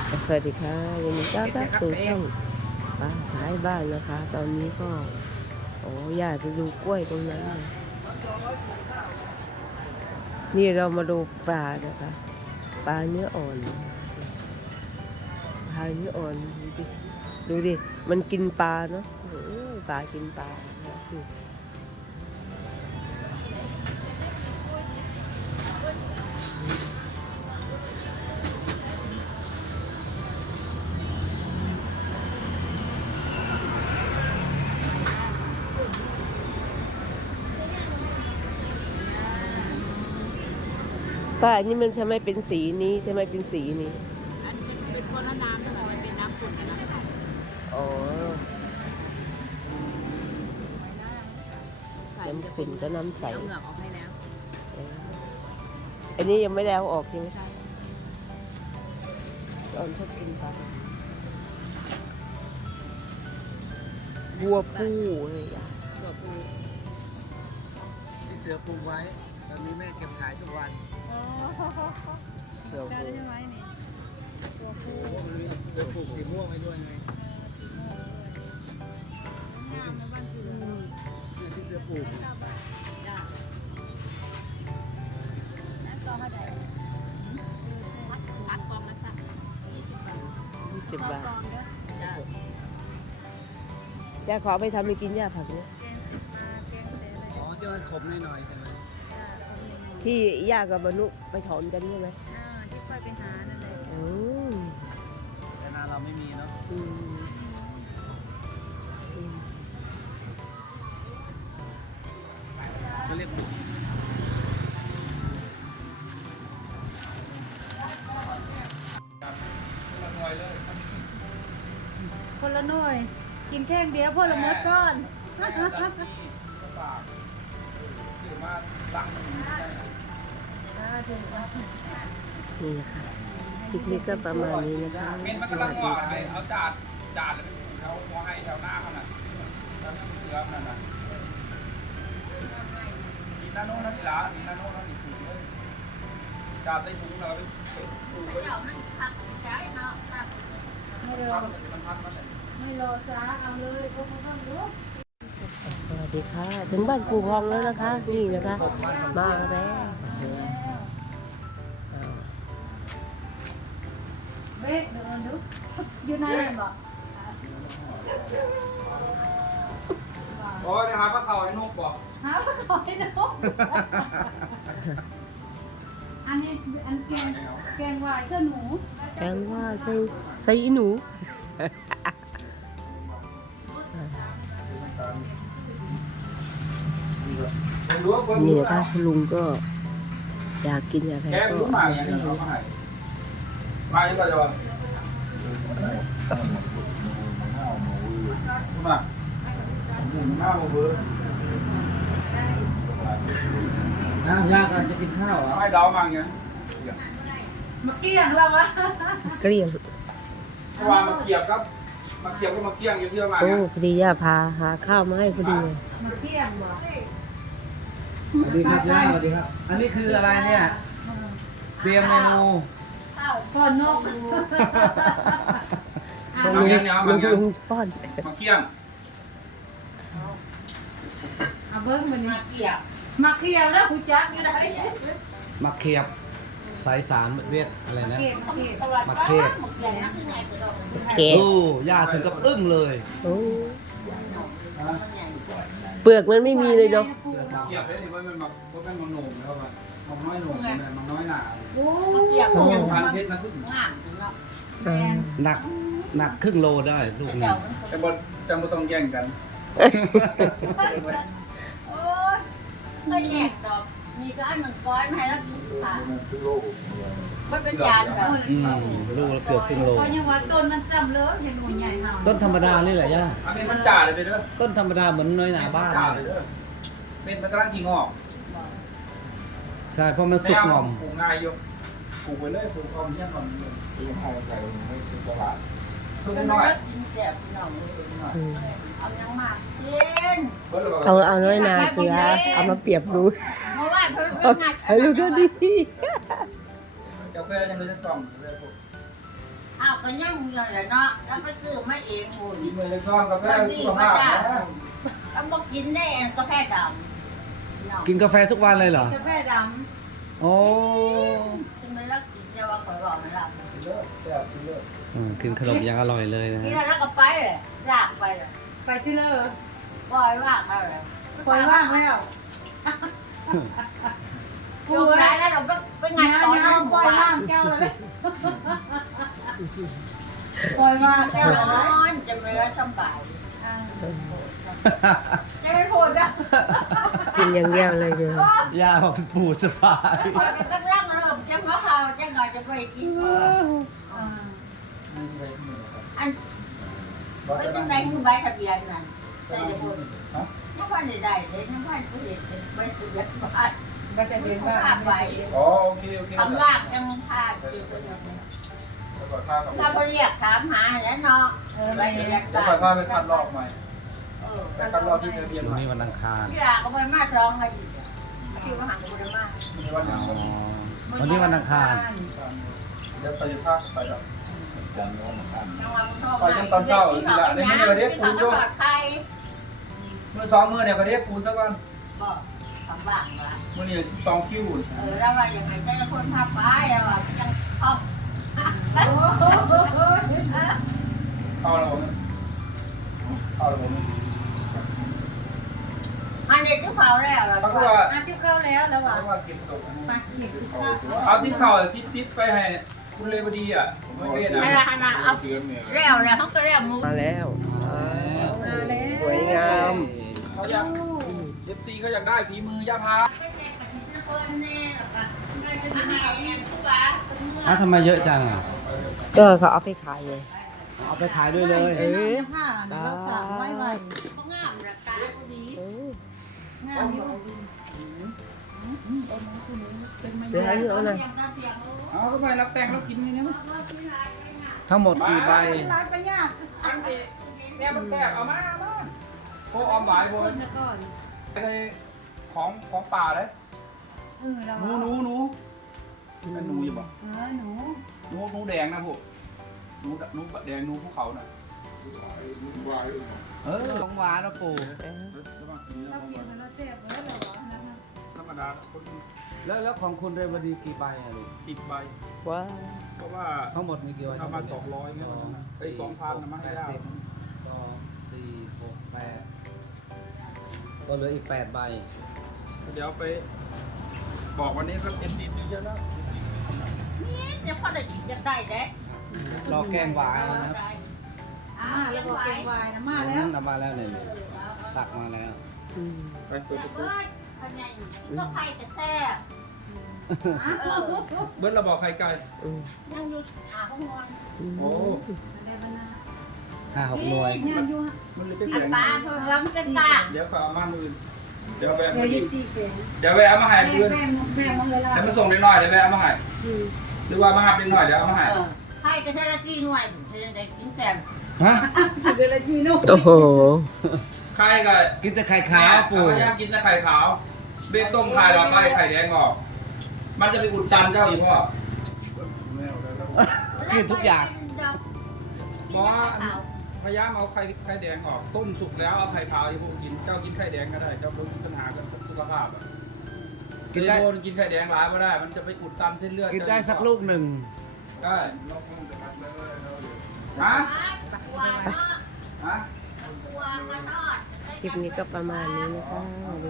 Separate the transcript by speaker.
Speaker 1: สวัสดีค่ะยินดีต้อนรับสู่ช่องป้าท้ายบ้านนะคะ ตอนนี้ก็อยากจะดูกล้วยตรงนั้นเลยนี่เรามาดูปลานะคะปลาเนื้ออ่อนปลาเนื้ออ่อนดูดิมันกินปลาเนาะปลากินปลาป้าอันนี้มันทำไมเป็นสีนี้ทำไมเป็นสีนี้
Speaker 2: อันเป็นคนละน้ำนะคะมันเป็นน้ำขุ่นกับน้ำใส
Speaker 1: อ๋อน้ำขุ่นกับน้ำใส
Speaker 2: เอาเหงือกออกให้แล้ว
Speaker 1: อันนี้ยังไม่ได้เอาออกใช่ไหมตอนชอบกินปลาบัวผู้เลยอ่ะ
Speaker 2: ตัวปู
Speaker 3: ที่เสือปลูกไว้ตอนนี้แม่เก็บขายทุกวัน
Speaker 1: เสือ
Speaker 2: ได้
Speaker 1: ผู้
Speaker 2: ใช่ไหมนี่ตัวปู
Speaker 3: มันมีเสือปลูกสีม่วงไว้ด้วยไง
Speaker 2: งามมาบ้านเสือ
Speaker 3: เนี่ยที่เสือปลูก
Speaker 2: จ้าแล้วต่อให้ได้พักกองนะจ๊ะ
Speaker 1: 20 บาท
Speaker 2: กองเด้อจ้า
Speaker 1: ย่าขอไปทำไปกินย่าผักนี้
Speaker 2: แกงปลาแกงเสอะไร
Speaker 3: อ๋อที่มันขมหน่อยๆใช่ไหม
Speaker 2: จ้าคนหนึ่ง
Speaker 1: ที่ย่ากับบรรนุไปถอนกันใช่ไหม
Speaker 2: ที่ค่อยไปหานั่นเลย
Speaker 1: อืม
Speaker 3: แต่นาเราไม่มีเนาะ
Speaker 1: อืมอืม
Speaker 3: ก็เรียกปลูก
Speaker 2: คนละหน่วยกินแค่เดียวพวกละมดก้อน
Speaker 1: นี่นะคะคลิปนี้ก็ประมาณนี้นะคะ
Speaker 4: เม็ดมัน
Speaker 1: ส
Speaker 4: กำลั
Speaker 1: วั
Speaker 4: ง
Speaker 1: ส
Speaker 4: ห
Speaker 1: ดี
Speaker 4: วาน
Speaker 1: ค่ะ
Speaker 4: เอาจานแล้วไปเขาให้แถวหน้าเขาน่ะแล้วนี่เสือมันน่ะมีนาโน่นั่นนี่ละมีนาโน่นั่นนี่ถูกเลยจานใส่ถุงแล้วไปถูกไว้พักมันเลย
Speaker 2: ไม่รอจ้าเอาเลยพวกเขาต้องรู้
Speaker 1: สวัสดีค่ะ ถึงบ้านครูพองแล้วนะคะ นี่นะคะ มาแล้วอ่า
Speaker 2: เบ๊ะเดินดูอยู่ในบอก
Speaker 4: โอ้ยนะครับก็เขาไอ้นกบอก
Speaker 2: หาว่าขอให้นกอันนี้อันแกงวายเจ้าหนู
Speaker 1: แกงว่าใส่อีหนู
Speaker 4: ผมรู้ว่าคน
Speaker 1: นี่
Speaker 4: รู้
Speaker 1: นะคะคุณลุงก็อยากกินอยากอะไร
Speaker 4: แก
Speaker 1: ก็
Speaker 4: รู้มาอย่างนี้เขามาให้มาอย่างไรจะว่ามาหน้าโมเบอร์
Speaker 3: นะย่ากันจะกินข้าวเหรอ
Speaker 4: ให้เรามาอย่างเงี้ย
Speaker 2: มาเกี้ยงเราอะ
Speaker 1: เกลี้ยง
Speaker 4: เมื่อวานมาเกียบครับมาเกียบก็มาเกี้ยงอยู่ที่มา
Speaker 1: โอ้
Speaker 4: เนี่ย
Speaker 1: พอดีย่าพาหาข้าวมาให้พอดีเลย
Speaker 2: มาเกี้ยงบอก
Speaker 3: สวัสดีครับย่าสวัสดีครับ อันนี้คืออะไรเนี่ย เตรียมเมนู
Speaker 2: ก่อนนก
Speaker 1: ลุงป้อน
Speaker 4: มาเกี้ยง
Speaker 2: เอาเบิ้งมันมาเกี้ยงมาเกี้ยงแล้วคุณจักอยู่ไหน
Speaker 3: มักเขียบสายสารเรียกอะไรนะ
Speaker 2: เกี้ยงเกี้ยง
Speaker 3: มักเขียบ
Speaker 1: เค้ก
Speaker 3: โอ้ย่าถึงกับอึ้งเลย
Speaker 1: โอ้เปลือกมันไม่มีเลยเนาะ
Speaker 4: เกียบเลยนี่ว่ามันมาว่าเป็นมังหนุ่มแล้วมันมังน้อยหนุ่มเนี่ยมังน้อยหนา
Speaker 2: โอ้
Speaker 4: เกียบยังพันเพชรนะทุก
Speaker 3: หนักครึ่งโลได้ลูกหนึง
Speaker 4: จะบ่ต้องแย่งกัน
Speaker 5: โอ้ยไม่แยกดอก มีก็อันหนึ่งก้อนให้แล้วกินค่ะมันเป็นจานแบบ
Speaker 3: ลูกละเกือบครึ่งโล
Speaker 2: ก็ยังว่าต้นมันซ้ำเลยเห็นหนูใหญ่เห่า
Speaker 3: ต้นธรรมดานี่แหละย่า
Speaker 4: อันนี้มันจ่าเลยไปเด้อ
Speaker 3: ต้นธรรมดาเหมือนน้อยหนาบ้าน
Speaker 4: จ่า
Speaker 3: เล
Speaker 4: เลย ยเด้อเป็นมันกำลังกินงอก
Speaker 3: ใช่เพราะมันสุกงอม
Speaker 4: ปลูกง่ายอยู่ปลูกไปเลยปลูกความเยี่ยมก่อนปลูกให้ใส่ไม่ปลูกตลาดทุก
Speaker 5: มัน
Speaker 4: น้อย
Speaker 5: กินแซ่บพี่น้องเอายังมากเย็น
Speaker 1: เอาน้อยนาเสือเอามาเปรียบดู
Speaker 5: เพราะว่าเพิ่น
Speaker 1: เอาใส่ลูกก็ดี
Speaker 4: กาแฟยังเลยจะกล่องเลยพวก
Speaker 5: อ้าวกก็ยังมีอะไรเนาะแล้วไปซื้อมาเองหมด
Speaker 4: กินเลยช้อนกาแฟสุขภาพนะ
Speaker 5: แล้วบอกกินได้เองกาแฟดำ
Speaker 3: กินกาแฟทุกวันเลยเหรอ
Speaker 2: กาแฟด
Speaker 3: โอ้
Speaker 5: กินไปแล้วกินจะว่าข่อยบอกไม่รับ
Speaker 4: กินเลิศแซ่บกินเลิศ
Speaker 3: กินขนมยังอร่อยเลยนะ
Speaker 5: กิน
Speaker 3: ฮะ
Speaker 5: แล้วก็ไปเลยลากไปเลย
Speaker 2: ำไปซิเลอร์
Speaker 5: ปล่อยว่างแล้วเลย
Speaker 2: ปล่อยว่างแล้ว
Speaker 5: อยู่ไหนแล้วเราไปงานต่อ
Speaker 2: เงา
Speaker 5: ทั้งห
Speaker 2: ปล่
Speaker 5: มู่
Speaker 2: อย
Speaker 5: บ้า
Speaker 2: ว่าน งแก้วเลยปล่อยว่างแก้ว
Speaker 5: จะ
Speaker 2: เลย
Speaker 5: นอนจะไม่ได้สบายจะไม่พูดจ้ะ
Speaker 1: กินอย่างเดียวเลยเด้อย
Speaker 3: าบอกปู่สบาย
Speaker 5: พอจะตั้งร่างแล้วจะมาข่าวจะหน่อยจะไปกินอันไม่ต้องได้คือใบทะเบียนนั่นใส่จะพูดน้ำพันได้เลยน้ำพันผู้เห็นใบทะเบียนบ้าน
Speaker 2: ก็จะเป็นว่า
Speaker 5: ภาพไว้
Speaker 4: อ๋อโอเคโอเค
Speaker 5: ทำล่างยังพาเกี่ยวกับ
Speaker 4: แล้วก็ข้าวกับ
Speaker 5: ถ้าเขาเรียกถามหาแล้วเนาะใบทะเบียน
Speaker 4: แล้ว
Speaker 5: บ้า
Speaker 4: ก็ข้าวน ไปคัดลอกใหม่ไปคัดลอกที่ทะเบียน
Speaker 3: ช่วง
Speaker 4: ใหม่
Speaker 3: นี้วันอังคาร
Speaker 5: ที่ลาก็ไปมาร้องมาอยู่ที่มหาบุรมา
Speaker 4: มีวันห
Speaker 3: อ๋
Speaker 4: นึ่
Speaker 3: อง วันนี้วันอังคาร
Speaker 4: เดี๋ยวไปอยู่ภาคไปแล้ว
Speaker 5: ปลอดภัย
Speaker 4: มือสองมือเนี่ยประเทศปูนซะก่อน
Speaker 5: ก็ทำบ้างละ
Speaker 4: มือนี่12คิว
Speaker 5: แล้วว่าอย่างไรใช้คนทำไปแล้วว่ายังเข้า
Speaker 4: เข้าแล้วผมเข้าแล้วผม
Speaker 5: อันนี้ก็เผาแล้วเรา
Speaker 4: เขาก็ว่า
Speaker 2: อาทิตย์เข้าแล้วแล้วว่ะ
Speaker 4: เขาว่าเก็บตก
Speaker 2: มาอีก
Speaker 4: เอาที่เข่าซิติดไปให้คุณเลวดีอ่ะผมไม่เล่น
Speaker 5: อะไร
Speaker 4: นะ
Speaker 5: นะเอาแล้วเขาก็แล้วมุก
Speaker 1: มาแล้ว
Speaker 2: มาแล้ว
Speaker 1: สวยงาม
Speaker 4: เขาอยากเอฟซีเขาอยากได้ฝีมือยาพา
Speaker 3: ทำไมเยอะจังอ่ะ
Speaker 1: ก็เขาเอาไปขายเลย
Speaker 3: เอาไปขายด้วยเลย
Speaker 2: ผ้ารักษาไว้ไว้
Speaker 5: งามราคาดี
Speaker 2: งานนี้
Speaker 1: เดี๋ยวให้เยอะเลย
Speaker 4: เอาก็ไปรับแต่งแล้วกินนี่นะ
Speaker 3: ทั้งหมดกี่ใบ
Speaker 2: ร้านก็ยาก
Speaker 4: อันนี้เนี่ยมันแซ่บเอามาโคออมหวายโบ
Speaker 2: คนละก่อน
Speaker 4: ของป่าเลย
Speaker 2: เรา
Speaker 4: หนูเป็นหนูอยู่ป่ะ
Speaker 2: หนู
Speaker 4: หนูแดงนะพวกหนูแดงหนูภูเขาน่ะ
Speaker 3: ของหวานนะปู่
Speaker 2: เรากินแล้วเสียบแล้วเหรอ
Speaker 4: ธรรมดาคน
Speaker 3: แล้วของคุณเรวดีกี่ใบอ่ะลูก
Speaker 4: 10 ใบ
Speaker 1: ว้าว
Speaker 4: เพราะว่า
Speaker 3: ทั้งหมดมีกี่ใบ
Speaker 4: เอามา200เนี่ยวันนั้นไอ้2,000นะมาให้ยาก
Speaker 3: 2 4 6 8ก็เหลืออีก8ใบ
Speaker 4: เดี๋ยวไปบอกวันนี้ก็เอ็มดีเยอะแล้ว
Speaker 5: นี่จะพอได้จะได้เด้
Speaker 3: รอแกงหวานนะครับ
Speaker 2: แล้วก็เกงวายนะมาแล้ว
Speaker 3: นำมาแล้วเนี่ยตักมาแล้ว
Speaker 1: อืม
Speaker 4: ไปเปิดประตู
Speaker 5: พันใหญ่ก็ใครจะแซ่บ
Speaker 4: เบิ้ลเราบอกใครไกล
Speaker 1: อืม
Speaker 5: ยังอยู่ห้องนอน
Speaker 4: โอ้
Speaker 3: 5-6 หน่วย
Speaker 2: งานอยู่
Speaker 4: มันเลยเป็น
Speaker 5: อั
Speaker 4: แด
Speaker 5: น
Speaker 4: ง
Speaker 5: ป้าเพิ่งล้ำกันตา
Speaker 4: เดี๋ยวเขาเอามามือเดี๋ยวแวะ
Speaker 2: เดี๋
Speaker 4: มา
Speaker 2: ยว
Speaker 4: อี
Speaker 2: ยี่
Speaker 4: ก
Speaker 2: สิบเป็น
Speaker 4: เดี๋ยวแวะเอามาให้เพื่อน
Speaker 2: แม่มองเลยล่ะ
Speaker 4: เดี๋ยวมาส่งเล็กน้อยเดี๋ยวแวะเอามาให้หรือว่ามาหับเล็กน้อยเดี๋ยวเอามาให้
Speaker 5: ให้กันแค่ละ4หน่วยจะได้กินแซ่บ
Speaker 3: ฮะ
Speaker 2: เดือนละทีลูก
Speaker 1: โอ้โห
Speaker 4: ไข่ก็
Speaker 3: กินแต่ไข่ขาวปู่
Speaker 4: พยายามกินแต่ไข่ขาว เบต้มไข่เราก็ไข่แดงออก มันจะไปอุดตันเจ้าอีพ่อ
Speaker 3: กินทุกอย่าง
Speaker 4: หมอพยายามเอาไข่แดงออก ต้มสุกแล้วเอาไข่ขาวที่พวกกิน เจ้ากินไข่แดงก็ได้ เจ้าลดปัญหากับสุขภาพอ่ะ
Speaker 3: กินได้
Speaker 4: กินไข่แดงหลายก็ได้ มันจะไปอุดตันเส้นเลือด
Speaker 3: กินได้สักลูกหนึ่ง
Speaker 4: ได้ฮะฮะ
Speaker 1: คลิปนี้ก็ประมาณนี้นะคะ